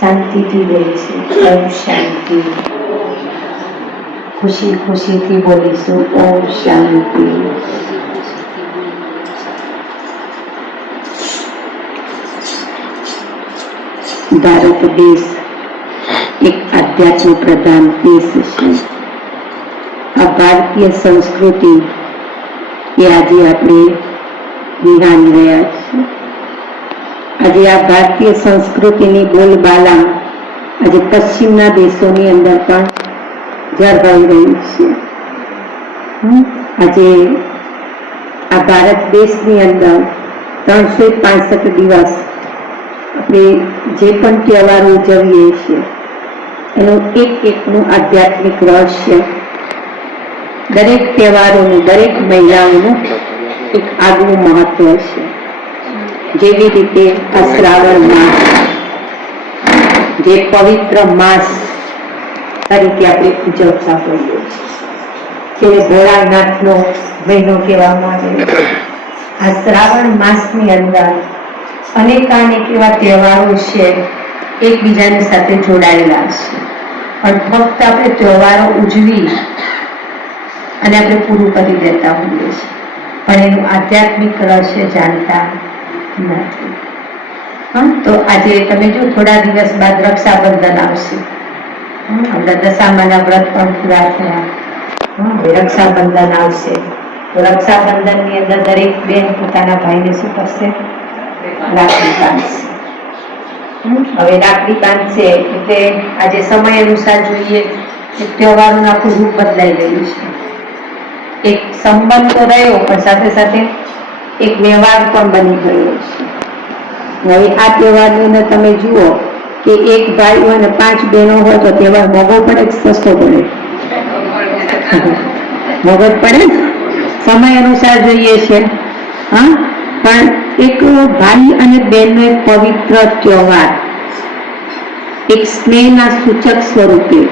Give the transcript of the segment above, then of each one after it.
શાંતિથી બોલીશું. ઓમ શાંતિ. ખુશી ખુશીથી બોલીશું. ઓમ શાંતિ. ભારત દેશ એક આધ્યાત્મ પ્રધાન દેશ છે. આ ભારતીય સંસ્કૃતિ એ આજે આપણે નિહાળી રહ્યા છીએ. આજે આ ભારતીય સંસ્કૃતિની બોલબાલા આજે પશ્ચિમના દેશોની અંદર પણ ઝળહળી રહી છે. આજે આ ભારત દેશની અંદર 365 દિવસ આપણે જે પણ તહેવારો ઉજવીએ છીએ એનું એકનું આધ્યાત્મિક રહસ્ય, દરેક તહેવારોનું, દરેક મહિનાઓનું એક આગવું મહત્વ છે. જેવી રીતે આ શ્રાવણ માસ જે પવિત્ર માસ તરીકે આપણે ઉજવતા હોઈએ છીએ, જે ભોળાનાથનો મહિનો કહેવામાં આવે છે. આ શ્રાવણ માસની અંદર અનેકાનેક એવા તહેવારો છે એકબીજાની સાથે જોડાયેલા છે, પણ ફક્ત આપણે તહેવારો ઉજવી અને આપણે પૂરું કરી દેતા હોઈએ છીએ, પણ એનું આધ્યાત્મિક રહસ્ય જાણતા નથી. તો આજે તમે જો થોડા દિવસ બાદ રક્ષાબંધન આવશે. આપણા દશામાના વ્રત પણ પૂરા થયા. રક્ષાબંધન આવશે તો રક્ષાબંધનની અંદર દરેક બેન પોતાના ભાઈને શું કરશે? રાખડી બાંધશે. હવે રાખડી બાંધશે એટલે આજે સમય અનુસાર જોઈએ તહેવારનું આખું રૂપ બદલાઈ ગયું છે. એક સંબંધ તો રહ્યો પણ સાથે સાથે એક વ્યવહાર પણ બની ગયો છે. હવે આ તહેવારની અંદર તમે જુઓ કે એક ભાઈ હોય અને 5 બહેનો હોય તો તહેવાર મોંઘો પડે કે સસ્તો પડે? મોંઘો પડે. સમય અનુસાર જોઈએ છે. પણ એક ભાઈ અને બહેનનો એક પવિત્ર તહેવાર, એક સ્નેહના સૂચક સ્વરૂપે,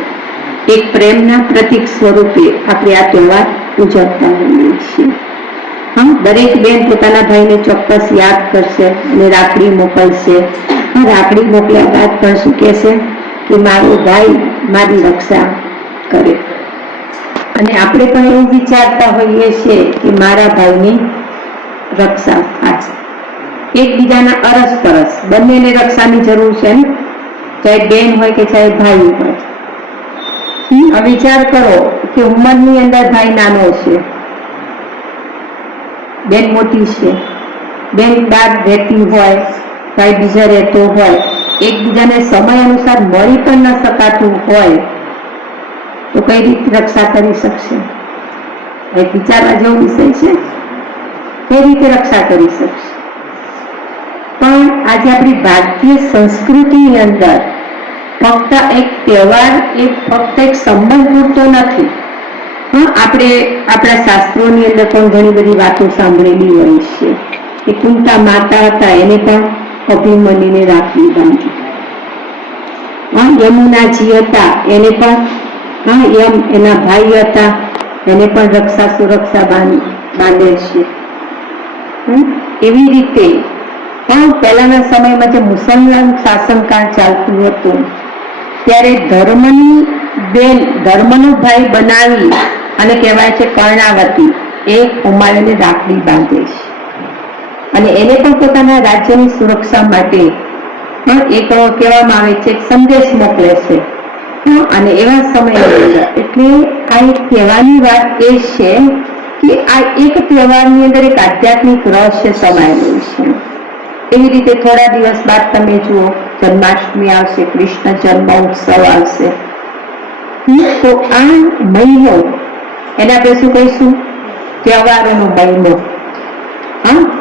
એક પ્રેમના પ્રતીક સ્વરૂપે આપણે આ તહેવાર ઉજવતા હોઈએ છીએ. દરેક બેન પોતાના ભાઈને ચોક્કસ યાદ કરશે અને રાખડી મોકલશે. રાખડી મોકલ્યા બાદ પણ શું કહેશે કે મારો ભાઈ મારી રક્ષા કરે. અને આપણે પણ એવું વિચારતા હોઈએ છીએ કે મારા ભાઈની રક્ષા થાય. એકબીજાના અરસપરસ બંનેને રક્ષાની જરૂર છે ને, ચાહે બેન હોય કે ચાહે ભાઈ હોય. વિચાર કરો કે ઉંમરની અંદર ભાઈ નાનો છે, બેન મોટી છે. બેન બહાર રહેતી હોય, ભાઈ બીજા રહેતો હોય, એકબીજાને સમય અનુસાર મળી પણ ન શકાતું હોય તો કઈ રીતે રક્ષા કરી શકશે? એક વિચારવા જેવો વિષય છે. કઈ રીતે રક્ષા કરી શકશે? પણ આજે આપણી ભારતીય સંસ્કૃતિની અંદર ફક્ત એક તહેવાર એ ફક્ત એક સંબંધ પૂરતો નથી. આપણે આપણા શાસ્ત્રોની અંદર પણ ઘણી બધી વાતો સાંભળેલી હોય છે કે કુંતા માતા હતા એને પણ અભિમન્યુને રાખડી બાંધી. યમુનાજી હતા એને પણ યમ એના ભાઈ હતા એને પણ રક્ષા સુરક્ષા બાંધે છે. એવી રીતે પણ પહેલાના સમયમાં જે મુસલમાન શાસનકાળ ચાલતું હતું ત્યારે ધર્મની બેન, ધર્મનો ભાઈ બનાવી અને કહેવાય છે કર્ણાવતી, એ હુમાયુને રાખડી બાંધે છે અને એને પણ પોતાના રાજ્યની સુરક્ષા માટે પણ એક કહેવામાં આવે છે, એક સંદેશ મોકલે છે. અને એવા સમયે એટલે આ એક કહેવાની વાત એ છે કે આ એક તહેવારની અંદર એક આધ્યાત્મિક રહસ્ય સમાયેલું છે. એવી રીતે થોડા દિવસ બાદ તમે જુઓ જન્માષ્ટમી આવશે, કૃષ્ણ જન્મ ઉત્સવ આવશે. તો આ મહિનો એને આપણે શું કહીશું? તહેવારોનો મહિનો.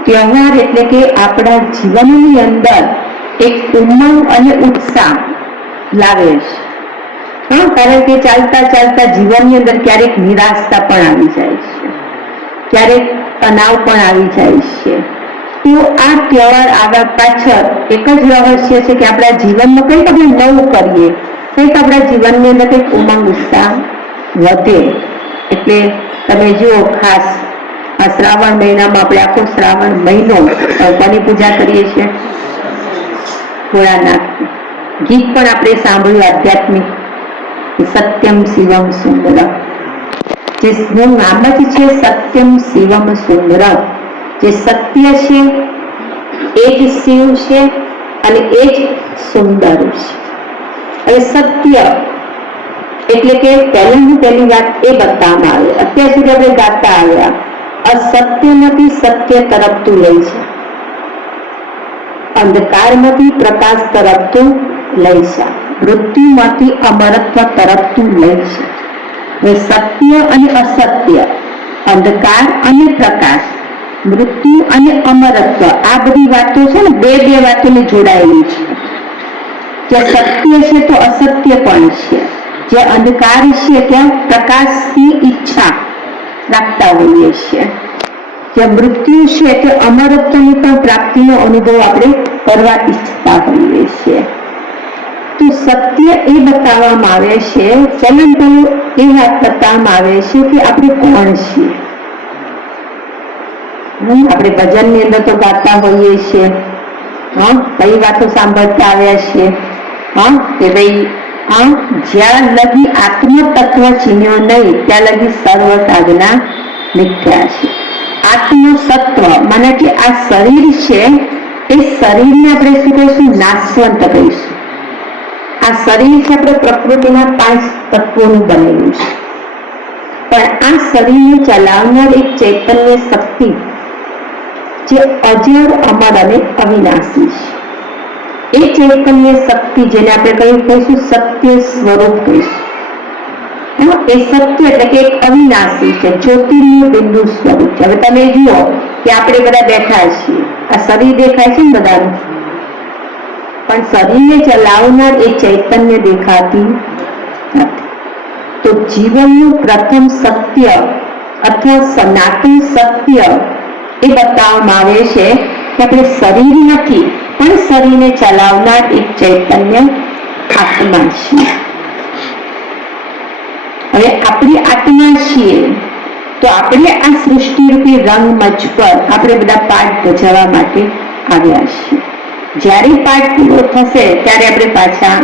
તહેવાર એટલે કે આપણા જીવનની અંદર એક ઉમંગ અને ઉત્સાહ લાવે છે. કારણ કે ચાલતા ચાલતા જીવનની અંદર ક્યારેક નિરાશતા પણ આવી જાય છે, ક્યારેક તણાવ પણ આવી જાય છે. તો આ તહેવાર આગળ પાછળ એક જ રહસ્ય છે કે આપણા જીવનમાં કંઈક આપણે નવું કરીએ, કંઈક આપણા જીવનની અંદર કંઈક ઉમંગ ઉત્સાહ વધે. એટલે તમે જુઓ ખાસ આ શ્રાવણ મહિનામાં આપણે આખો શ્રાવણ મહિનો કોની પૂજા કરીએ છીએ? ભોળાનાથ. ગીત પણ આપણે સાંભળ્યું આધ્યાત્મિક, સત્યમ શિવમ સુંદરમ, જેનું નામ જ છે સત્યમ શિવમ સુંદરમ. જે સત્ય છે એ જ શિવ છે અને એ જ સુંદર છે. હવે સત્ય એટલે કે પહેલી વાત એ બતાવવામાં આવે. અત્યાર સુધી આપણે ગાતા આવ્યા, અસત્યમાંથી સત્ય તરફ તું લઈ છે, અંધકારમાંથી પ્રકાશ તરફ તું લઈ છે, મૃત્યુમાંથી અમરત્વ તરફ તું લઈ છે. હવે સત્ય અને અસત્ય, અંધકાર અને પ્રકાશ, મૃત્યુ અને અમરત્વ, આ બધી વાતો છે ને બે વાતોને જોડાયેલી છે. જે સત્ય છે તો અસત્ય પણ છે, જે અંધકાર છે ત્યાં પ્રકાશની ઈચ્છા રાખતા હોઈએ છીએ, જે મૃત્યુ છે તે અમરત્વની પણ પ્રાપ્તિનો અનુભવ આપણે કરવા ઈચ્છતા હોઈએ છીએ. તો સત્ય એ બતાવવામાં આવે છે, ચલન એ વાત બતાવવામાં આવે છે કે આપણે કોણ છીએ. આપણે ભજનની અંદર તો ગાતા હોઈએ છીએ, કઈ વાતો સાંભળતા આવ્યા છીએ, કે ભાઈ જ્યાં લગી આત્મ તત્વ ચીન્યો નહીં ત્યાં લગી સર્વ સાધના મિથ્યા છે. આત્મ સત્વ મને કે આ શરીર છે, એ શરીરને આપણે શું કહીશું? નાશવંત કહીશું. આ શરીર છે આપણે પ્રકૃતિના 5 તત્વોનું બનેલું છે, પણ આ શરીરને ચલાવનાર એક ચૈતન્ય શક્તિ જે અજર, અમર અને અવિનાશી છે. એ ચૈતન્ય શક્તિ જેને આપણે કહીશું સત્ય સ્વરૂપ કહીશું. એ સત્ય એટલે કે એક અવિનાશી છે, જ્યોતિર્મય બિંદુ સ્વરૂપ છે. હવે તમે જુઓ કે આપણે બધા બેઠા છીએ, આ શરીર દેખાય છે ને બધાનું, પણ શરીરને ચલાવનાર એ ચૈતન્ય દેખાતી નથી. તો જીવનનું પ્રથમ સત્ય અથવા સનાતન સત્ય એ બતાવવામાં આવે છે કે આપણે શરીર નથી, પણ શરીરને ચલાવનાર એક ચૈતન્ય આત્મા છીએ. હવે આપણી આત્મા છીએ તો આપણે આ સૃષ્ટિરૂપી રંગમંચ પર આપણે બધા પાઠ ભજવવા માટે આવ્યા છીએ. જ્યારે પાઠ પૂરો થશે ત્યારે આપણે પાછા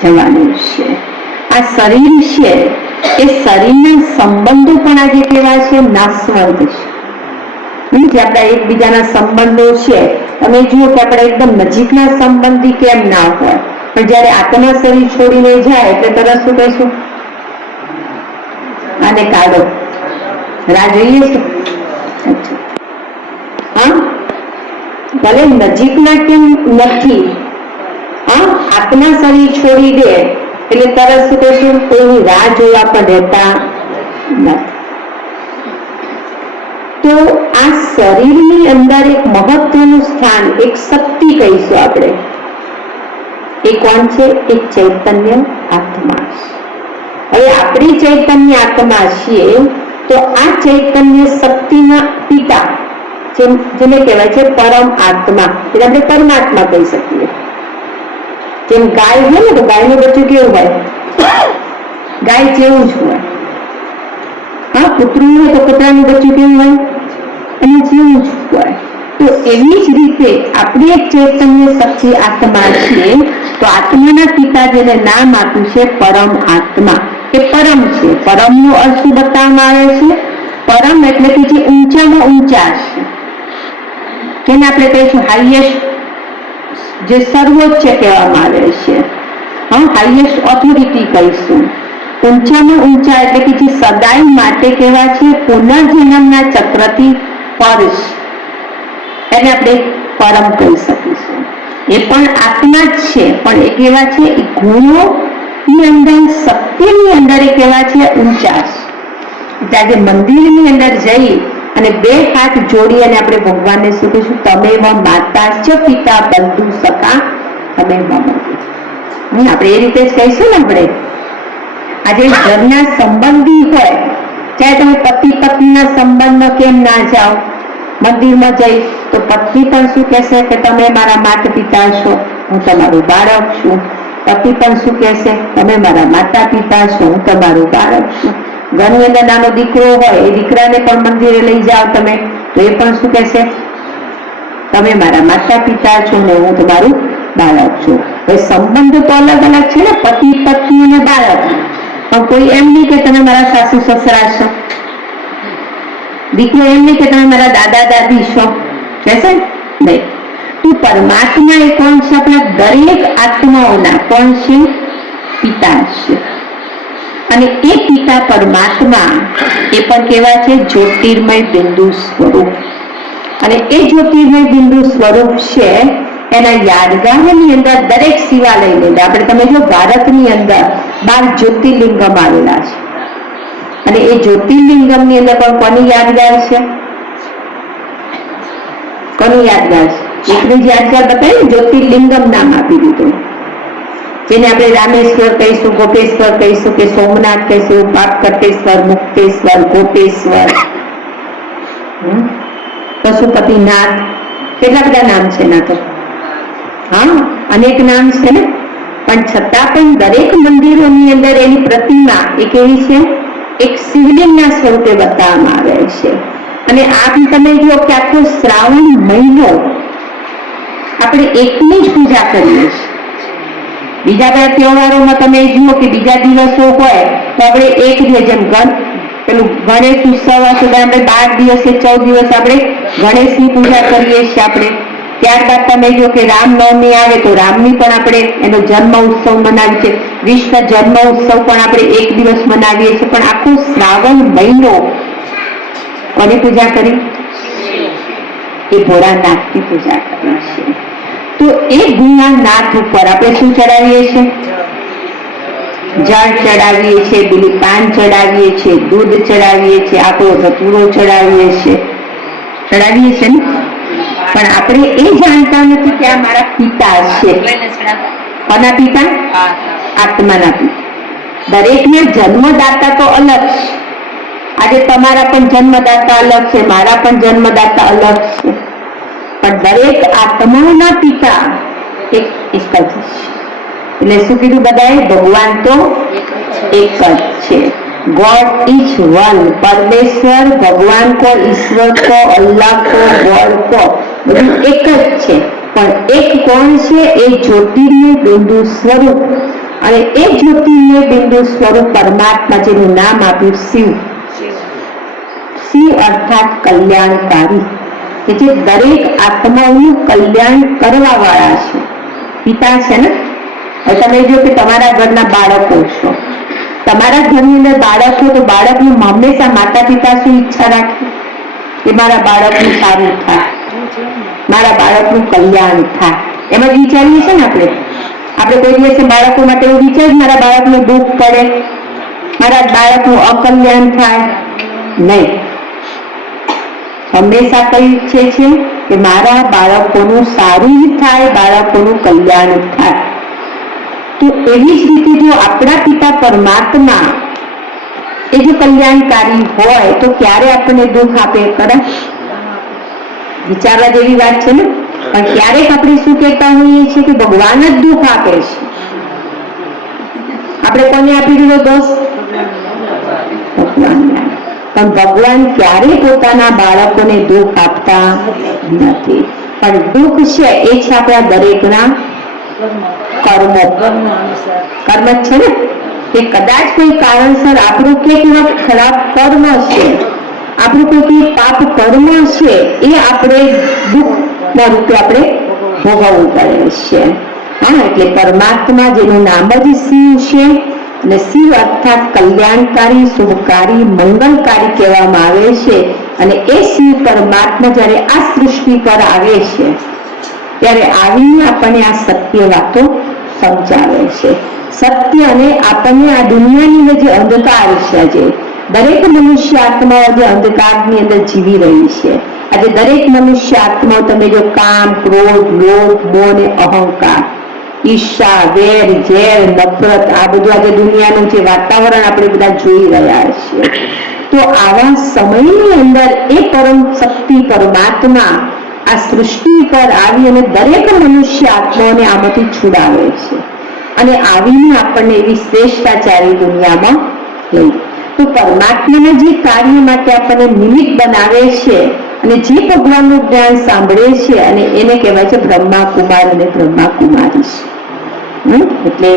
જવાનું છે. આ શરીર છે એ શરીરના સંબંધો પણ આજે કેવા છે? નાશવંત છે. જે આપણા એકબીજાના સંબંધો છે, તમે જુઓ કે આપણે એકદમ નજીકના સંબંધી કેમ ના હોય, પણ જયારે આત્મા શરીર છોડીને જાય એટલે તરત શું કહીશું? આને કાઢો, રાહ જોઈએ છે. ભલે નજીકના કેમ નથી, આત્મા શરીર છોડી દે એટલે તરત શું કહીશું? કોઈની રાહ જોવા પણ રહેતા નથી. તો આ શરીરની અંદર એક મહત્વનું સ્થાન, એક શક્તિ કહીશું આપણે, એ કોણ છે? એક ચૈતન્ય આત્મા છે. હવે આપણી ચૈતન્ય આત્મા છીએ તો આ ચૈતન્ય શક્તિના પિતા જેને કહેવાય છે પરમ આત્મા, એટલે આપણે પરમાત્મા કહી શકીએ. જેમ ગાય હોય ને તો ગાયનું બચ્ચું કેવું હોય? ગાય જેવું જ હોય. કૂતરું હોય તો કૂતરાનું બચ્ચું કેવું હોય? અને જેવું જ હોય. તો એવી જ રીતે આપણી એક ચૈતન્ય શક્તિ આત્મા છે. તો આત્માના પિતા જેને નામ આપ્યું છે પરમ આત્મા, એ પરમ છે. પરમનો અર્થ શું બતાવવામાં આવે છે? પરમ એટલે કે જે ઊંચામાં ઊંચા છે, જેને આપણે કહીશું હાઈએસ્ટ, જે સર્વોચ્ચ કહેવામાં આવે છે, હાઈએસ્ટ ઓથોરિટી કહીશું. ઊંચામાં ઊંચા એટલે કે જે સદાય માટે કેવા છે? પુનર્જન્મના ચક્રથી પર છે, એને આપણે પરમ કહી શકીશું. એ પણ આત્મા જ છે, પણ એ કેવા છે? એ ગુણોની અંદર, શક્તિની અંદર એ કેવા છે? ઊંચા છે. એટલે આજે મંદિરની અંદર જઈ અને 2 હાથ જોડી અને આપણે ભગવાનને શું કહીશું? તમે માતા ચ પિતા બંધુ સખા તમે મમ. આપણે એ રીતે જ કહીશું ને. આપણે આજે ઘરના સંબંધી હોય, ચાહે તમે પતિ પત્નીના સંબંધમાં કેમ ના જાઓ, મંદિરમાં જઈ તો પત્ની પણ શું કહેશે? કે તમે મારા માતા પિતા છો, હું તમારું બાળક છું. પતિ પણ શું કહેશે? તમે મારા માતા પિતા છો, હું તમારું બાળક છું. ઘરની અંદર નાનો દીકરો હોય, એ દીકરાને પણ મંદિરે લઈ જાઓ તમે તો એ પણ શું કહેશે? તમે મારા માતા પિતા છો ને હું તમારું બાળક છું. સંબંધો તો અલગ અલગ છે ને, પતિ પત્ની અને બાળક. પણ કોઈ એમ નહીં કે તમે મારા સાસુ સસરા છો, દીકરો એમ નહીં કે તમે મારા દાદા દાદી છો, કહેશે નહીં. તો પરમાત્મા એ કોણ છે? આપણા દરેક આત્માઓના કોણ છે? પિતા છે. અને એ પિતા પરમાત્મા એ પણ કેવા છે? જ્યોતિર્મય બિંદુ સ્વરૂપ. અને એ જ્યોતિર્મય બિંદુ સ્વરૂપ છે એના યાદગારોની અંદર દરેક શિવાલયની અંદર આપણે તમે જો ભારતની અંદર 12 જ્યોતિર્લિંગમ આવેલા છે. અને એ જ્યોતિર્લિંગમની અંદર પણ કોની યાદગાર છે? કોની યાદગાર છે? એકની જ યાદગાર બતાવી, જ્યોતિર્લિંગમ નામ આપી દીધું. જેને આપણે રામેશ્વર કહીશું, ગોપેશ્વર કહીશું, કે સોમનાથ કહીશું, પાપકટેશ્વર, મુક્તેશ્વર, ગોપેશ્વર, પશુપતિનાથ, કેટલા બધા નામ છે ના તો. હા, અનેક નામ છે ને. પણ છતાં પણ દરેક મંદિરોની અંદર એની પ્રતિમા એ કેવી છે? એક શિવલિંગના સ્વરૂપે બતાવવામાં આવે છે. અને આપ તમે જુઓ કે આખો શ્રાવણ મહિનો આપણે એકની જ પૂજા કરીએ છીએ. બીજા બધા તહેવારોમાં તમે જુઓ કે બીજા દિવસો હોય તો આપણે એક દિવસ, જેમ પેલું ગણેશ ઉત્સવ સુધી આપણે 12 દિવસે 14 દિવસ આપણે ગણેશની પૂજા કરીએ છીએ આપણે. ત્યારબાદ તમે જો કે રામનવમી આવે તો રામની પણ આપણે એનો જન્મ ઉત્સવ મનાવીએ છીએ. વિશ્વ જન્મ ઉત્સવ પણ આપણે એક દિવસ મનાવીએ છીએ. પણ આખો શ્રાવણ મહિનો કોની પૂજા કરી? એ ભોળાનાથની પૂજા કરી છે. તો એ ભોળાનાથ ઉપર આપણે શું ચડાવીએ છીએ? જળ ચડાવીએ છીએ, બીલી પાન ચડાવીએ છીએ, દૂધ ચડાવીએ છીએ, આપણો ધતૂરો ચડાવીએ છીએ, ચડાવીએ છીએ ને. પણ આપણે એ જાણતા નથી કે આ મારા પિતા છે. કોના પિતા? આત્માના પિતા. દરેકના જન્મદાતા તો અલગ છે. આજે તમારા પણ જન્મદાતા અલગ છે, મારા પણ જન્મદાતા અલગ છે. પણ દરેક આત્માઓના પિતા એક જ છે. એટલે શું કીધું બધાએ? ભગવાન તો એક જ છે. God is one. પરમેશ્વર, ભગવાન કો, ઈશ્વર કો, અલ્લાહ કો, ગોડ કો, બધું એક જ છે. પણ એક કોણ છે? એ જ્યોતિર્મય બિંદુ સ્વરૂપ. અને એ જ્યોતિર્મય બિંદુ સ્વરૂપ પરમાત્મા, જેનું નામ આપ્યું શિવ. શિવ અર્થાત કલ્યાણકારી, કે જે દરેક આત્માઓનું કલ્યાણ કરવા વાળા છે. પિતા છે ને. હવે તમે જો કે તમારા ઘરના બાળકો છો, તમારા ઘરની અંદર બાળક હોય તો બાળકનું હંમેશા માતા પિતા શું ઈચ્છા રાખે? કે મારા બાળકનું સારું થાય, મારા બાળકનું કલ્યાણ થાય. એમ જ વિચારીએ છીએ ને આપણે. આપણે કોઈ દિવસે બાળકો માટે એવું વિચારીએ મારા બાળકનું દુઃખ પડે, મારા બાળકનું અકલ્યાણ થાય? નહીં. હંમેશા કઈ ઈચ્છે છે કે મારા બાળકોનું સારું થાય, બાળકોનું કલ્યાણ થાય. તો એવી જ રીતે જો આપણા પિતા પરમાત્મા એ જો કલ્યાણકારી હોય તો ક્યારે આપણને દુઃખ આપે? કરે વિચારવા જેવી વાત છે ને. પણ ક્યારેક આપણે શું કહેતા હોઈએ છીએ કે ભગવાન જ દુઃખ આપે છે. આપણે કોને આપી દીધો દોષ? ભગવાનને. પણ ભગવાન ક્યારેય પોતાના બાળકોને દુઃખ આપતા નથી. પણ દુઃખ છે એ છે આપણા દરેકના કર્મ જ છે ને. કે કદાચ કોઈ કારણસર આપણું કે ખરાબ કર્મ છે, આપણું કોઈ પાપ કર્મ છે, એ આપણે દુઃખના રૂપે આપણે ભોગવવું પડે છે. હા, એટલે પરમાત્મા જેનું નામ જ શિવ છે, અને શિવ અર્થાત કલ્યાણકારી, શુભકારી, મંગલકારી કહેવામાં આવે છે. અને એ શિવ પરમાત્મા જ્યારે આ સૃષ્ટિ પર આવે છે ત્યારે આવીને આપણને આ સત્ય વાતો સમજાવે છે. સત્ય અને આપણને આ દુનિયાની જે અંધકાર છે, આજે દરેક મનુષ્ય આત્માઓ જે અંધકારની અંદર જીવી રહી છે, આજે દરેક મનુષ્ય આત્માઓ તમે જો કામ, ક્રોધ, લોભ, મોહ અને અહંકાર, ઈર્ષા, વેર, ઝેર, નફરત, આ બધું આજે દુનિયાનું જે વાતાવરણ આપણે બધા જોઈ રહ્યા છીએ. તો આવા સમયની અંદર એ પરમ શક્તિ પરમાત્મા આ સૃષ્ટિ પર આવી અને દરેક મનુષ્ય આત્માઓને આમાંથી છોડાવે છે. અને આવીને આપણને એવી શ્રેષ્ઠાચારી દુનિયામાં લઈ. તો પરમાત્માના જે કાર્ય માટે આપણને નિમિત્ત બનાવે છે અને જે ભગવાનનું જ્ઞાન સાંભળે છે, અને એને કહેવાય છે બ્રહ્મા કુમાર અને બ્રહ્મા કુમારી. એટલે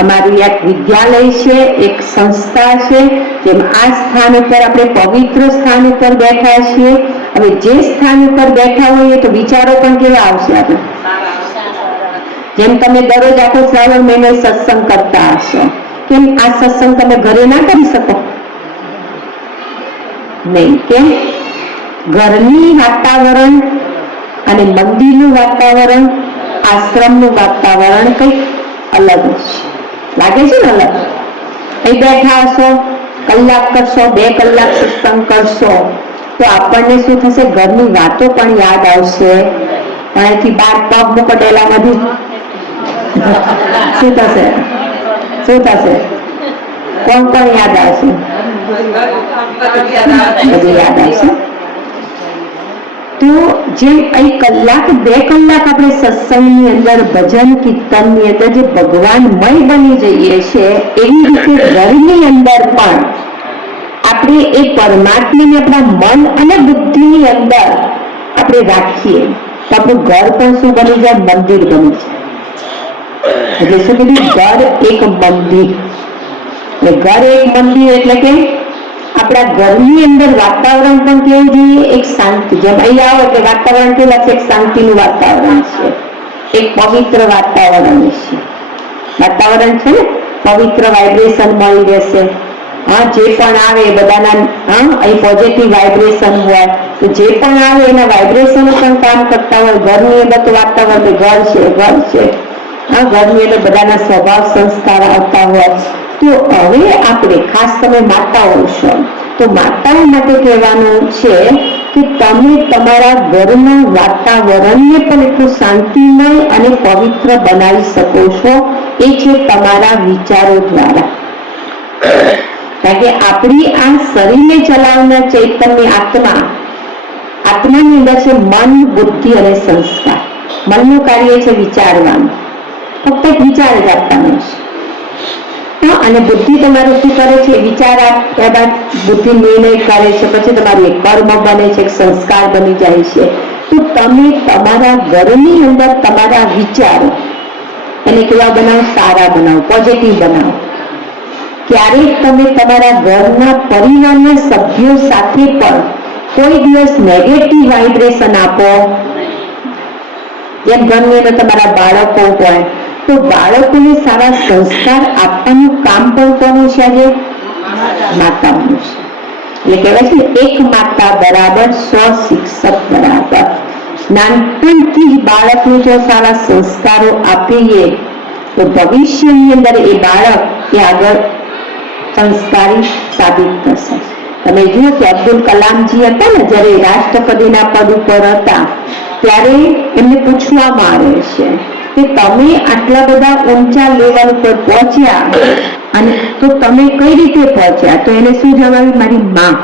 અમારું એક વિદ્યાલય છે, એક સંસ્થા છે, જેમ આ સ્થાન ઉપર આપણે પવિત્ર સ્થાન ઉપર બેઠા છીએ. હવે જે સ્થાન ઉપર બેઠા હોઈએ તો વિચારો પણ કેવા આવશે આપણે? જેમ તમે દરરોજ આખો શ્રાવણ મહિનો સત્સંગ કરતા હશો, કેમ આ સત્સંગ તમે ઘરે ના કરી શકો? નહીં. કેમ? ઘરની વાતાવરણ અને મંદિરનું વાતાવરણ, આશ્રમનું વાતાવરણ કંઈક અલગ છે. લાગે છે ને અલગ? અહીં બેઠા હશો, કલાક કરશો, 2 કલાક સત્સંગ કરશો તો આપણને શું થશે? ઘરની વાતો પણ યાદ આવશે. પણ અહીંથી 12 પગ મૂકો ડેલામાંથી શું થશે? શું થશે? કોણ પણ યાદ આવશે? બધું યાદ આવશે. તો જેમ અહીં કલાક 2 કલાક આપણે સત્સંગની અંદર, ભજન કીર્તનની અંદર જે ભગવાનમય બની જઈએ છીએ, એવી રીતે ઘરની અંદર પણ આપણે એ પરમાત્માને આપણા મન અને બુદ્ધિની અંદર આપણે રાખીએ તો આપણું ઘર પણ શું બની જાય? મંદિર બની જાય. એટલે શું કીધું? ઘર એક મંદિર. ઘર એક મંદિર એટલે કે આપણા ઘરની અંદર વાતાવરણ પણ કેવું જોઈએ? એક શાંતિ. જેમ અહીં આવો એટલે વાતાવરણ કેવું લાગશે? એક શાંતિનું વાતાવરણ છે, એક પવિત્ર વાતાવરણ છે. વાતાવરણ છે ને, પવિત્ર વાઇબ્રેશન મળી રહેશે. જે પણ આવે બધાના અહીં પોઝિટિવ વાઇબ્રેશન હોય તો જે પણ આવે એના વાઇબ્રેશનો પણ કામ કરતા હોય. ઘરની અંદર તો વાતાવરણ ઘર છે, ઘર છે. ઘરની અંદર બધાના સ્વભાવ સંસ્કાર આવતા હોય. તો હવે આપણે ખાસ તમે માતાઓ છો તો માતાઓ માટે કહેવાનું છે કે તમે તમારા ઘરના વાતાવરણને પણ એટલું શાંતિમય અને પવિત્ર બનાવી શકો છો. એ છે તમારા વિચારો દ્વારા. કારણ કે આપણી આ શરીરને ચલાવનાર ચૈતન્ય આત્માની અંદર છે મન, બુદ્ધિ અને સંસ્કાર. મનનું કાર્ય છે વિચારવાનું, ફક્ત એક વિચાર જ આપવાનો છે. અને બુદ્ધિ તમારું શું કરે છે? વિચાર આપ્યા બાદ બુદ્ધિ નિર્ણય કરે છે, પછી તમારું એક કર્મ બને છે, એક સંસ્કાર બની જાય છે. તો તમે તમારા ઘરની અંદર તમારા વિચારો એને કેવા બનાવો? સારા બનાવો, પોઝિટિવ બનાવો. ક્યારેક તમે તમારા ઘરના પરિવારના સભ્યો સાથે પણ કોઈ દિવસ નેગેટિવ વાઇબ્રેશન આપો. જેમ ઘરની અંદર તમારા બાળકો હોય તો બાળકોને સારા સંસ્કાર આપવાનું કામ પણ કોનું છે? આજે માતાનું છે. એટલે કહેવાય છે એક માતા બરાબર 100 શિક્ષક બરાબર. નાનપણથી જ બાળકને જો સારા સંસ્કારો આપીએ તો ભવિષ્યની અંદર એ બાળક એ આગળ સંસ્કારી સાબિત થશે. તમે જુઓ કે અબ્દુલ કલામજી હતા ને, જ્યારે રાષ્ટ્રપતિના પદ ઉપર હતા ત્યારે એમને પૂછવામાં આવે છે કે તમે આટલા બધા ઊંચા લેવલ ઉપર પહોંચ્યા અને તો તમે કઈ રીતે પહોંચ્યા? તો એને શું જવાબ? મારી માં.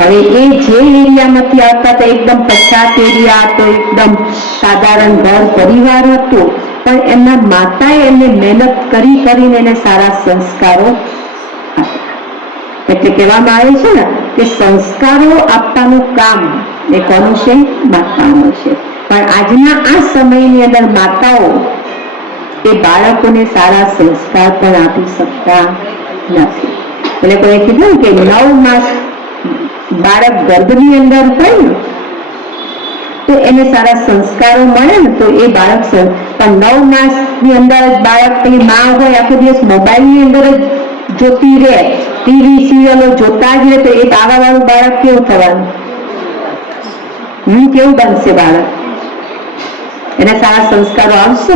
હવે એ જે એરિયામાંથી આવતા હતા એકદમ પછાત એરિયા હતો, એકદમ સાધારણ ઘર પરિવાર હતો, પણ એમના માતાએ એમને મહેનત કરીને એને સારા સંસ્કારો આપ્યા. એટલે કહેવામાં આવે છે ને કે સંસ્કારો આપવાનું કામ એ કોનું છે? માતાનું છે. પણ આજના આ સમયની અંદર માતાઓ એ બાળકોને સારા સંસ્કાર પણ આપી શકતા નથી. એટલે કોઈ કીધું કે 9 માસ બાળક ગર્ભની અંદર હોય ને તો એને સારા સંસ્કારો મળે ને તો એ બાળક. પણ 9 માસની અંદર જ બાળક પેલી માં હોય આખો દિવસ મોબાઈલની અંદર જ જોતી રહે, ટીવી સિરિયલો જોતા જ રહે, તો એ બાવા વાળું બાળક કેવું થવાનું? કેવું બનશે બાળક? એના સારા સંસ્કારો આવશે?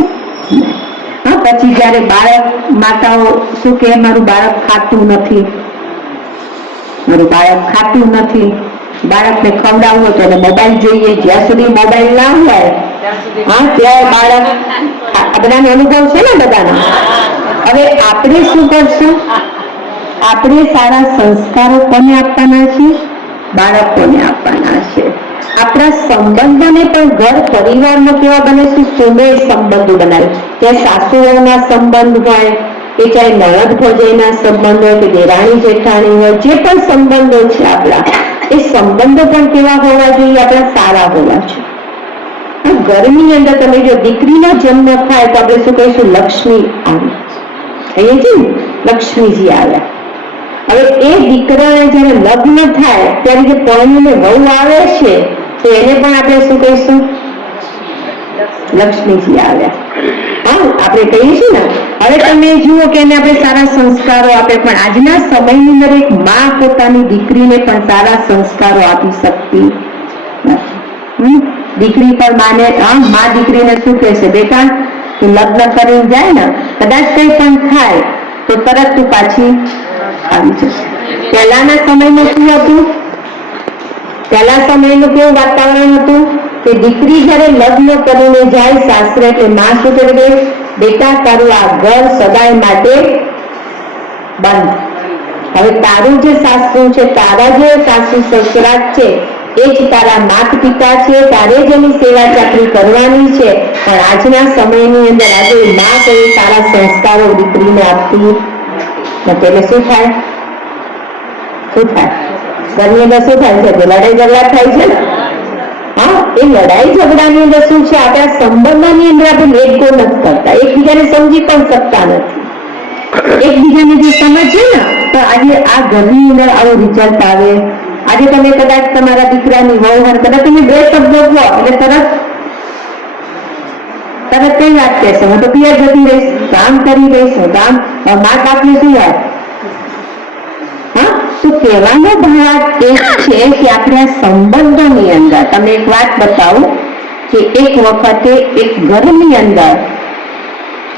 પછી જયારે બાળક માતાઓ શું કે મારું બાળક ખાતું નથી, મારું બાળક ખાતું નથી, બાળકને ખવડાવવું તો એને મોબાઈલ જોઈએ. જ્યાં સુધી મોબાઈલ ના હોય ત્યાં બાળક. આ બધાનો અનુભવ છે ને બધાનો. હવે આપણે શું કરશું? આપણે સારા સંસ્કારો કોને આપવાના છે? બાળકોને આપવાના છે. આપણા સંબંધોને પણ ઘર પરિવારમાં કેવા બને છે? સુમેળ સંબંધો બનાવે. ત્યાં સાસુઓના સંબંધ હોય કે ચાહે નણંદ ભોજાઈના સંબંધ હોય કે દેરાણી જેઠાણી હોય, જે પણ સંબંધો છે આપણા, એ સંબંધો પણ કેવા હોવા જોઈએ? આપણા સારા હોવા જોઈએ. ઘરની અંદર તમે જો દીકરીનો જન્મ થાય તો આપણે શું કહીશું? લક્ષ્મી આવી. કહીએ છીએ ને, લક્ષ્મીજી આવ્યા. હવે એ દીકરાને જયારે લગ્ન થાય ત્યારે જે પરણીને વહુ આવે છે તો એને પણ આપણે શું કહીશું? લક્ષ્મીજી આવ્યા. હા, આપણે કહીએ છીએ ને. હવે તમે જુઓ કે એને આપણે સારા સંસ્કારો આપે, પણ આજના સમયની અંદર એક માં પોતાની દીકરીને પણ સારા સંસ્કારો આપી શકતી નથી. દીકરી પર માને, માં દીકરીને શું કહેશે? બેટા તું લગ્ન કરીને જાય ને, કદાચ કઈ પણ થાય તો તરત તું પાછી આવી જશે. પહેલાના સમયમાં શું હતું? પહેલા સમયનું કેવું વાતાવરણ હતું કે દીકરી જયારે લગ્ન કરીને જાય સાસરે એટલે માં શું કરી દે? બેટા તારું આ ઘર સદાય માટે બંધ. હવે તારું જે સાસુ છે, તારા જે સાસુ સસરા છે એ જ તારા માતા પિતા છે, તારે જ એની સેવા ચાકરી કરવાની છે. પણ આજના સમયની અંદર આજે માં કઈ સારા સંસ્કારો દીકરીને આપતી નથી. એટલે શું થાય? શું થાય? ઘરની અંદર શું થાય છે? લડાઈ ઝઘડા થાય છે ને. હા, એ લડાઈ ઝઘડાની અંદર શું છે? આપણા સંબંધોની અંદર આપણે લેટ ગો નથી કરતા, એકબીજાને સમજી પણ શકતા નથી. એકબીજાને જે સમજીએ ને તો આજે આ ઘરની અંદર આવો રિઝલ્ટ આવે. આજે તમે કદાચ તમારા દીકરાની વહુ હોય, કદાચ તમે બે શબ્દો કહો એટલે તરત કઈ વાત કહેશે? હું તો પિયર જતી રહીશ, કામ કરી રહીશ, હું કામ. મા બાપને શું વાત? તો કહેવાનો ભાગ એ છે કે આપણે સંબંધોની અંદર તમને એક વાત બતાવું કે એક વખતે એક ઘરની અંદર,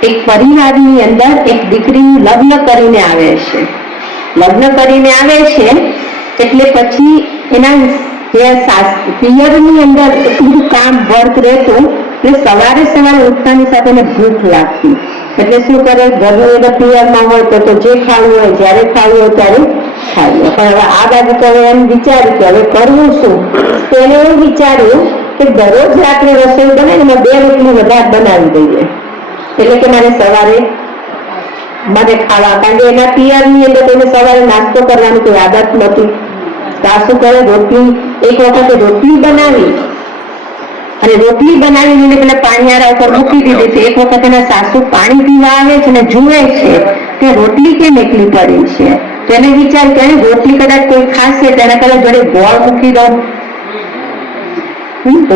એક પરિવારની અંદર એક દીકરી લગ્ન કરીને આવે છે. લગ્ન કરીને આવે છે એટલે પછી એના જે પિયરની અંદર એટલું કામ વર્ક રહેતું એટલે સવારે ઉઠતાની સાથે એને ભૂખ લાગતી. એટલે શું કરે? ઘરની અંદર પિયરમાં હોય તો જે ખાવું હોય, જ્યારે ખાવું હોય ત્યારે ખાઈએ. પણ હવે આ બાજુ તો એમ વિચાર્યું કે હવે કરવું શું? તો એને એવું વિચાર્યું કે દરરોજ રાત્રે રસોઈ બને ને 2 રોટલી વધારે બનાવી દઈએ, એટલે કે મારે સવારે મને ખાવા. કારણ કે એના પિયરની અંદર એને સવારે નાસ્તો કરવાની કોઈ આદત નથી. તો આ શું કરે? રોટલી, એક વખતે રોટલી બનાવી અને રોટલી બનાવીને પેલા પાણીયારા ઉપર મૂકી દીધી છે. એક વખત એના સાસુ પાણી પીવા આવે છે અને જુએ છે કે રોટલી કેમ એકલી પડી છે. તો એને વિચાર કે રોટલી કદાચ કોઈ ખાશે તો એના કદાચ જોડે ગોળ મૂકી દો.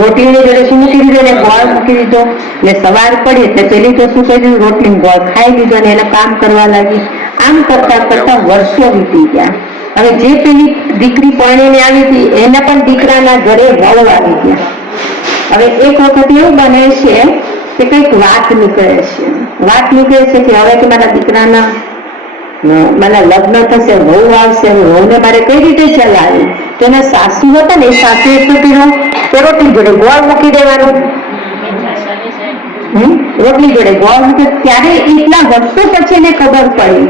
રોટલીની જોડે શું મૂકી દીધું? એને ગોળ મૂકી દીધો. એટલે સવાર પડી એટલે પેલી તો શું કહી દીધું? રોટલી ગોળ ખાઈ દીધો અને એને કામ કરવા લાગી. આમ કરતા કરતા વર્ષો વીતી ગયા. હવે જે પેલી દીકરી પરણીને આવી હતી એના પણ દીકરાના ઘરે વહુ આવી ગયા. હવે એક વખત એવું બને છે કે કઈક વાત નીકળે છે. વાત નીકળે છે કે હવે કે મારા દીકરાના મને લગ્ન થશે, વહુ આવશે, વહુને મારે કઈ રીતે ચલાવી? તો એના સાસુ હતા ને, એ સાસુ એટલું પીધું તો રોટલી જોડે ગોળ મૂકી દેવાનું. રોટલી જોડે ગોળ મૂકી. ત્યારે એટલા વર્ષો પછી એને ખબર પડી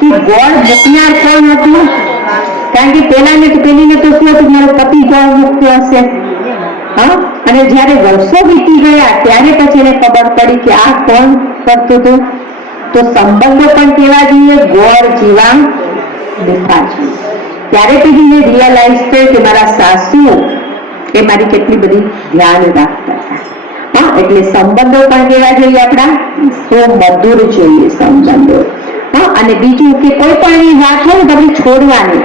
કે ગોળ મૂકનાર કોણ હતું. કારણ કે પેલીને તો શું હતું? મારો પતિ ગોળ મૂકતો હશે. હા, અને જયારે વર્ષો વીતી ગયા ત્યારે પછી એને ખબર પડી કે આ કોણ કરતું હતું. તો સંબંધો પણ કેવા જોઈએ? ગોળ જેવા મીઠા છે. ત્યારે પેલીને રિયલાઇઝ થયું કે મારા સાસુ એ મારી કેટલી બધી ધ્યાન રાખતા હતા. હા, એટલે સંબંધો પણ કેવા જોઈએ? આપણા સુમધુર જોઈએ સંબંધો. હા, અને બીજું કે કોઈ પણ વાત હોય તો આપણે છોડવાની,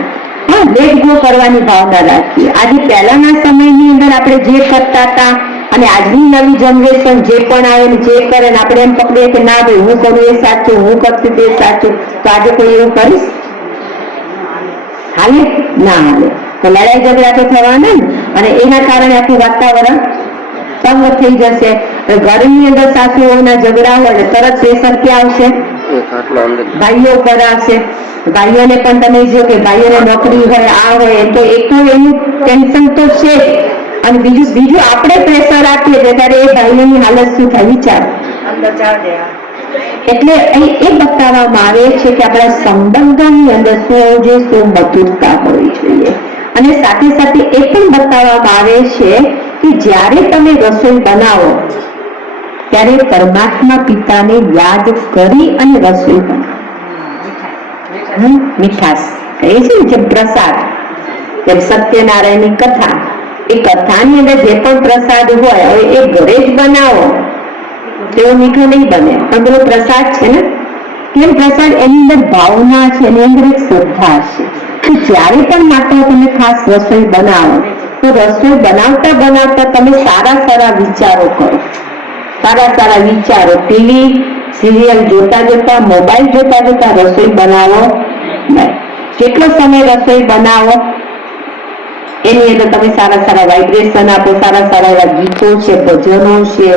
લેટ ગો કરવાની ભાવના રાખીએ. આજે પહેલાના સમયની અંદર આપણે જે કરતા હતા અને આજની નવી જનરેશન જે પણ આવે ને જે કરે ને આપણે એમ પકડીએ કે ના ભાઈ હું કરું એ સાચું, હું કરતી તે સાચું. તો આજે કોઈ એવું કરીશ? હાલે ના હાલે. તો લડાઈ ઝઘડા તો થવાના ને, અને એના કારણે આખું વાતાવરણ તંગ થઈ જશે. ઘરની અંદર સાસુ વહુના ઝઘડા હોય તરત પ્રેશર ક્યાં આવશે? ભાઈઓ પર આવશે. ભાઈઓને પણ તમે જો કે ભાઈઓને નોકરી હોય, આ હોય, તો એક તો એનું ટેન્શન તો છે, અને બીજું આપણે પ્રેશર આપીએ ત્યારે એ ભાઈઓની હાલત શું થાય? વિચાર. એટલે એ બતાવવામાં આવે છે કે આપણા સંબંધોની અંદર શું હોવું જોઈએ? શું મધુરતા હોવી જોઈએ. અને સાથે સાથે એ પણ બતાવવામાં આવે છે કે જ્યારે તમે રસોઈ બનાવો ત્યારે પરમાત્મા પિતાને યાદ કરી અને રસોઈ બનાવો. મીઠાશ કહે છે ને, જેમ પ્રસાદ, જેમ સત્યનારાયણની કથા, એ કથાની અંદર જે પણ પ્રસાદ હોય, હવે એ ઘરે જ બનાવો તેવો મીઠો નહીં બને, પણ પેલો પ્રસાદ છે ને, કેમ પ્રસાદ એની અંદર ભાવના છે, એની અંદર એક શ્રદ્ધા છે. તો જ્યારે પણ માતા તમે ખાસ રસોઈ બનાવો તો રસોઈ બનાવતા બનાવતા તમે સારા વિચારો કરો, સારા વિચારો. ટીવી સિરિયલ જોતા જોતા, મોબાઈલ જોતા જોતા રસોઈ બનાવો નહીં. જેટલો સમય રસોઈ બનાવો એની અંદર તમે સારા વાઇબ્રેશન આપો, સારા એવા ગીતો છે, ભજનો છે,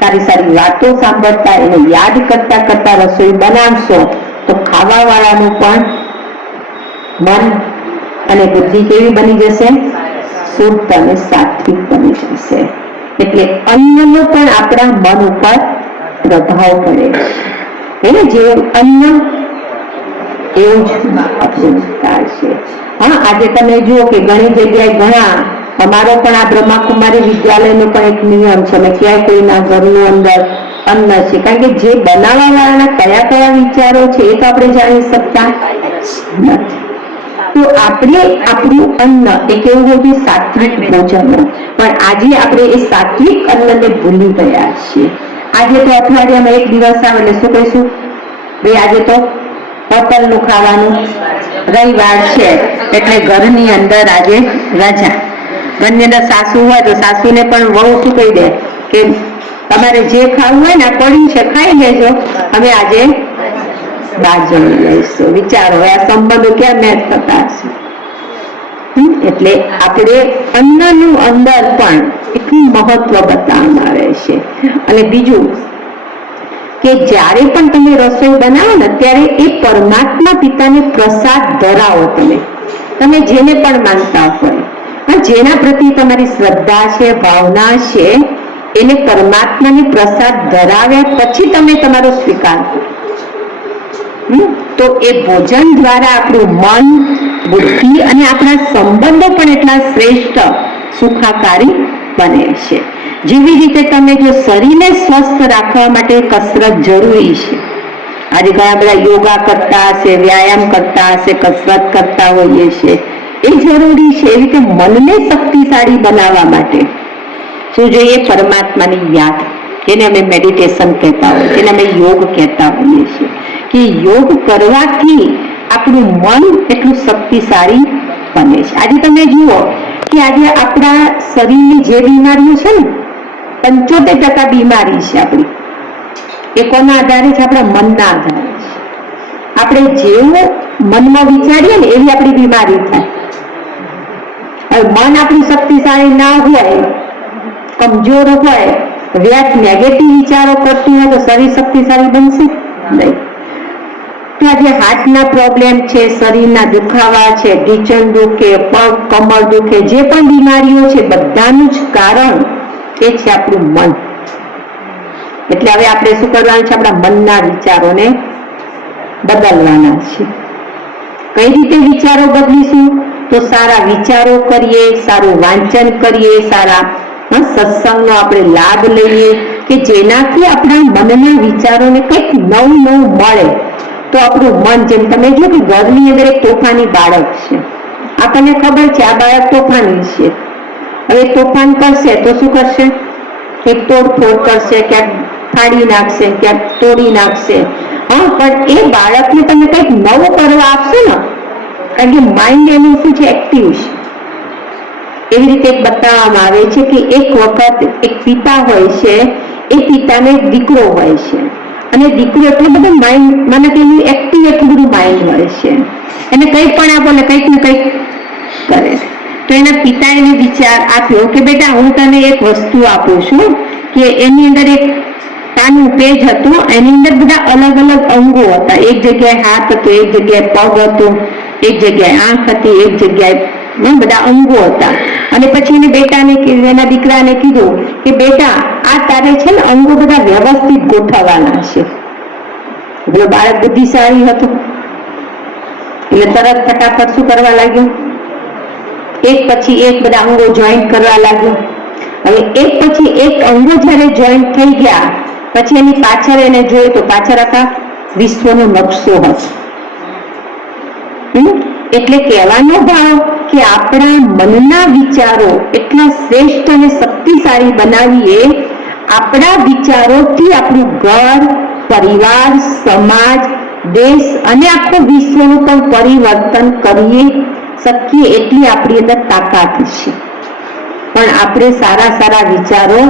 સારી વાતો સાંભળતા એને યાદ કરતા કરતા રસોઈ બનાવશો તો ખાવા વાળાનું પણ મન અને બુદ્ધિ કેવી બની જશે? શુદ્ધ અને સાત્વિક બની જશે. એટલે અન્નનો પણ આપણા મન ઉપર પ્રભાવ પડે છે. જેવું અન્ન એવું જ આપણું વિસ્તાર છે. હા, આજે તમે જુઓ કે ઘણી જગ્યાએ ઘણા, અમારો પણ આ બ્રહ્માકુમારી વિદ્યાલયનો પણ એક નિયમ છે, અમે ક્યાંય કોઈના ઘરનું અંદર અન્ન છે, કારણ કે જે બનાવવા વાળાના કયા વિચારો છે એ તો આપણે જાણી શકતા નથી. તો આપણે આપણું અન્ન એ કેવું હોય? સાત્વિક ભોજન. પણ આજે આપણે એ સાત્વિક અન્નને ભૂલી ગયા છીએ. આજે તો અઠવાડિયામાં એક દિવસ આવે એટલે શું કહીશું? ભાઈ આજે તો હોટલનું ખાવાનું, રવિવાર છે એટલે ઘરની અંદર આજે રજા. ઘરની અંદર સાસુ હોય તો સાસુને પણ વહુ શું કહી દે કે તમારે જે ખાવું હોય ને પડી છે ખાઈ લેજો, અમે આજે બહાર જમી લઈશું. વિચારો આ સંબંધો ક્યાં મેચ થતા હશે? એટલે આપણે અન્નનું અંદર પણ એટલું મહત્વ બતાવવામાં આવે છે. અને બીજું કે જ્યારે પણ તમે રસોઈ બનાવો ને ત્યારે એ પરમાત્મા પિતાને પ્રસાદ ધરાવો. તમે જેને પણ માનતા હોય, જેના પ્રત્યે તમારી શ્રદ્ધા છે, ભાવના છે, એને પરમાત્માને પ્રસાદ ધરાવ્યા પછી તમે તમારો સ્વીકાર કરો. તો એ ભોજન દ્વારા આપણું મન, બુદ્ધિ અને આપણા સંબંધો પણ એટલા શ્રેષ્ઠ સુખાકારી બને છે. જેવી રીતે તમે જો શરીરને સ્વસ્થ રાખવા માટે કસરત જરૂરી છે. આજે ઘણા બધા યોગા કરતા હશે, વ્યાયામ કરતા હશે, કસરત કરતા હોઈએ છીએ, એ જરૂરી છે. એવી રીતે મનને શક્તિશાળી બનાવવા માટે શું જોઈએ? પરમાત્માની યાદ, જેને અમે મેડિટેશન કહેતા હોઈએ, જેને અમે યોગ કહેતા હોઈએ છીએ, કે યોગ કરવાથી આપણું મન એટલું શક્તિશાળી બને છે. આજે તમે જુઓ કે આજે આપણા શરીરની જે બીમારીઓ છે ને, 75% બીમારી છે આપણી, એ કોના આધારે છે? આપણા મનના આધારે છે. આપણે જેવું મનમાં વિચારીએ ને એવી આપણી બીમારી થાય. હવે મન આપણું શક્તિશાળી ના હોય, કમજોર હોય, વ્યર્થ નેગેટિવ વિચારો કરતું હોય તો શરીર શક્તિશાળી બનશે નહીં. તો આજે હાર્ટના પ્રોબ્લેમ છે, શરીરના દુખાવા છે, ઢીંચણ દુખે, પગ કમર દુખે, જે પણ બીમારીઓ છે બધાનું જ કારણ એ છે આપણું મન. એટલે હવે આપણે શું કરવાનું છે? આપણા મનના વિચારોને બદલવાના છે. કઈ રીતે વિચારો બદલીશું? તો સારા વિચારો કરીએ, સારું વાંચન કરીએ, સારા સત્સંગનો આપણે લાભ લઈએ, કે જેનાથી આપણા મનના વિચારોને કંઈક નવું મળે. તો આપણું મન, જેમ તમે જો કે ઘરની અંદર એક તોફાની બાળક છે, આપણને ખબર છે આ બાળક તોફાની છે. હવે તોફાન કરશે તો શું કરશે? એક તોડફોડ કરશે, ક્યાંક ફાડી નાખશે, ક્યાંક તોડી નાખશે. પણ એ બાળકને તમે કંઈક નવું કરવા આપશો ને, કારણ કે માઇન્ડ એનું શું છે? એક્ટિવ છે. એવી રીતે બતાવવામાં આવે છે કે એક વખત એક પિતા હોય છે, એ પિતાને એક દીકરો હોય છે, અને દીકરો એટલો બધો માઇન્ડ, મને કે એક્ટિવ, એટલું બધું માઇન્ડ હોય છે, એને કંઈ પણ આપો ને કંઈક ને કંઈક કરે. તો એના પિતા એને વિચાર આપ્યો કે બેટા હું તને એક વસ્તુ આપું છું, કે એની અંદર એક નાનું પેજ હતું, એની અંદર બધા અલગ અલગ અંગો હતા. એક જગ્યાએ હાથ હતો, એક જગ્યાએ પગ હતો, એક જગ્યાએ આંખ હતી, એક જગ્યાએ બધા અંગો હતા. અને પછી એને બેટાને, એના દીકરાને કીધું કે બેટા આ તારે છે ને અંગો બધા વ્યવસ્થિત ગોઠવવાના છે. પેલો બાળક બુદ્ધિશાળી હતો એટલે તરત ફટાફટ શું કરવા લાગ્યો? એક પછી એક બધા અંગો જોઈન્ટ કરવા લાગ્યો. હવે એક પછી એક અંગો જ્યારે જોઈન્ટ થઈ ગયા પછી એની પાછળ એને જોયું તો પાછળ આખા વિશ્વનો નકશો હતો. એટલે કહેવાનો ભાવ કે આપણા મનના વિચારો એટલા શ્રેષ્ઠ અને શક્તિશાળી બનાવીએ, આપણા વિચારોથી આપણું ઘર, પરિવાર, સમાજ, દેશ અને આખું વિશ્વનું પણ પરિવર્તન કરી શકીએ એટલી આપણી અંદર તાકાત છે. પણ આપણે સારા સારા વિચારો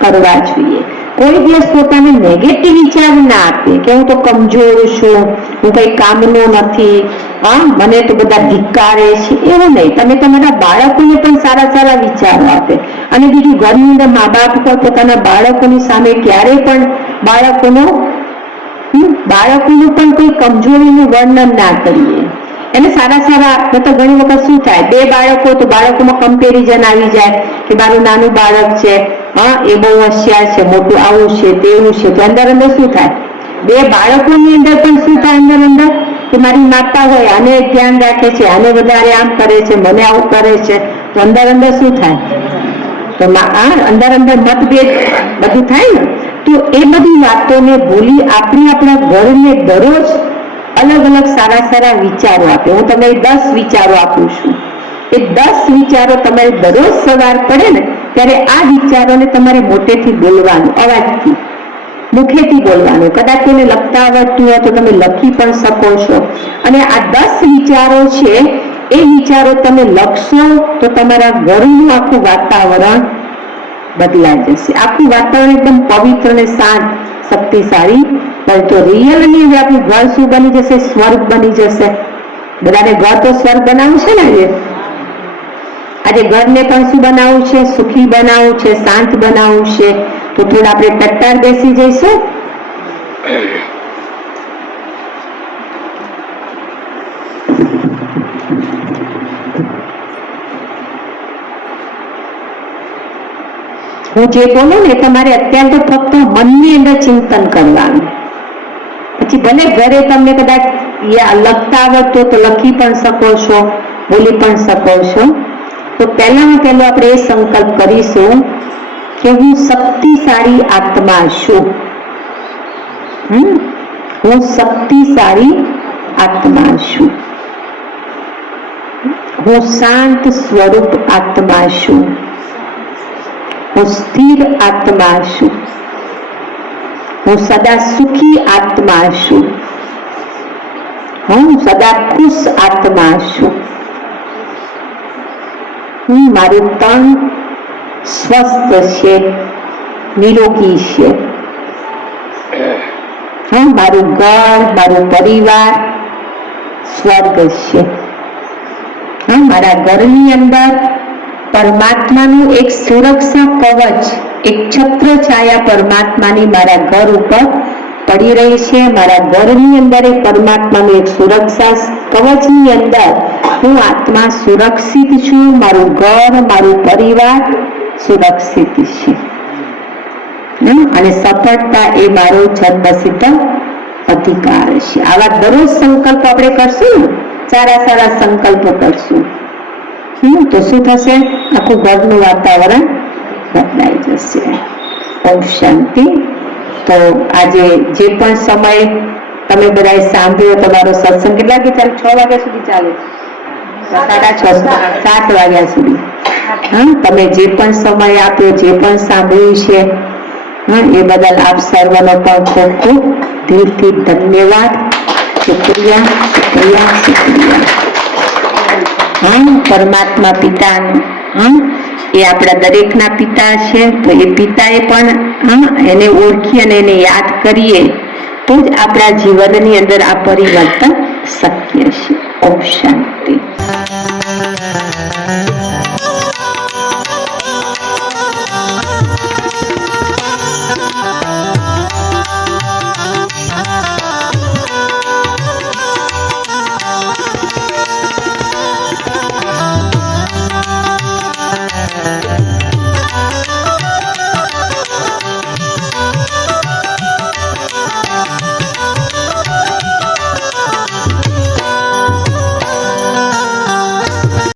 કરવા જોઈએ. કોઈ દિવસ પોતાને નેગેટિવ વિચાર ના આપે કે હું તો કમજોર છું, હું કઈ કામનો નથી, મને તો બધા ધિક્કારે છે, એવું નહીં. તમે તમારા બાળકોને પણ સારા સારા વિચારો આપે. અને બીજું, ઘરની અંદર મા બાપ પર પોતાના બાળકોની સામે ક્યારે પણ બાળકોનું પણ કોઈ કમજોરીનું વર્ણન ના કરીએ. એને સારા સારા, તો ઘણી વખત શું થાય, બે બાળકો તો બાળકોમાં કમ્પેરિઝન આવી જાય કે મારું નાનું બાળક છે, એ બહુ હોશિયાર છે, મોટું આવું છે, તેવું છે. તો અંદર અંદર શું થાય, બે બાળકોની અંદર પણ શું થાય, અંદર કે મારી માતા હોય આને ધ્યાન રાખે છે, આને વધારે આમ કરે છે, મને આવું કરે છે. તો અંદર શું થાય, તો અંદર મતભેદ બધું થાય ને. તો એ બધી વાતોને ભૂલી આપણે આપણા ઘરને દરરોજ અલગ અલગ સારા સારા વિચારો આપે. હું તમને 10 વિચારો આપું છું. એ 10 વિચારો તમારે દરરોજ સવાર પડે ને ત્યારે આ વિચારોને તમારે મોટેથી બોલવાનું, અવાજથી, મુખેથી બોલવાનું. કદાચ તેને લખતા આવડતું હોય તો તમે લખી પણ શકો છો. અને આ 10 વિચારો છે, એ વિચારો તમે લખશો તો તમારા ઘરનું આખું વાતાવરણ બદલાઈ જશે. આખું વાતાવરણ એકદમ પવિત્ર અને શાંત, શક્તિશાળી. તો રિયલની આપણું ઘર શું બની જશે, સ્વર્ગ બની જશે. બધાને ઘર તો સ્વર્ગ બનાવવું છે ને. આજે ઘરને પણ શું બનાવવું છે, સુખી બનાવવું છે, શાંત બનાવવું છે. તો થોડા આપણે ટટ્ટાર બેસી જઈશું. હું જે બોલું ને તમારે અત્યારે તો ફક્ત મનની અંદર ચિંતન કરવાનું. પછી ભલે ઘરે તમને કદાચ લખતા આવડતું તો લખી પણ શકો છો, બોલી પણ શકો છો. તો પહેલામાં પહેલો આપણે એ સંકલ્પ કરીશું કે હું શક્તિશાળી આત્મા છું. હું શક્તિશાળી આત્મા છું. હું શાંત સ્વરૂપ આત્મા છું. હું સ્થિર આત્મા છું. હું સદા સુખી આત્મા છું. હું સદા ખુશ આત્મા છું. મારું તન સ્વસ્થ છે, નિરોગી છે. મારું ઘર, મારું પરિવાર સ્વર્ગ છે. મારા ઘરની અંદર પરમાત્માનું એક સુરક્ષા કવચ, એક છત્ર છાયા પરમાત્માની મારા ઘર ઉપર પડી રહી છે. મારા ઘરની અંદર એક પરમાત્માનું એક સુરક્ષા કવચની અંદર હું આત્મા સુરક્ષિત છું. મારું ઘર, મારું પરિવાર સુરક્ષિત છે. અને સફળતા એ મારો જન્મસિદ્ધ અધિકાર છે. આવા દરરોજ સંકલ્પ આપણે કરશું, સારા સારા સંકલ્પો કરશું, તો શું થશે, આખું ઘરનું વાતાવરણ બદલાઈ જશે. ઓમ શાંતિ. તો આજે જે પણ સમય તમે બધાએ સાંભળ્યો, તમારો સત્સંગ કેટલા વાગે ચાલે? 6 વાગ્યા સુધી ચાલે, 6:30, 7 વાગ્યા સુધી. તમે જે પણ સમય આપ્યો, જે પણ સાંભળ્યું છે, એ બદલ આપ સર્વનો પણ ખૂબ ખૂબ દિલથી ધન્યવાદ. શુક્રિયા, શુક્રિયા, શુક્રિયા. પરમાત્મા પિતાનું, એ આપણા દરેકના પિતા છે. તો એ પિતાએ પણ એને ઓળખી અને એને યાદ કરીએ તો જ આપણા જીવનની અંદર આ પરિવર્તન શક્ય છે. ઓમ શાંતિ.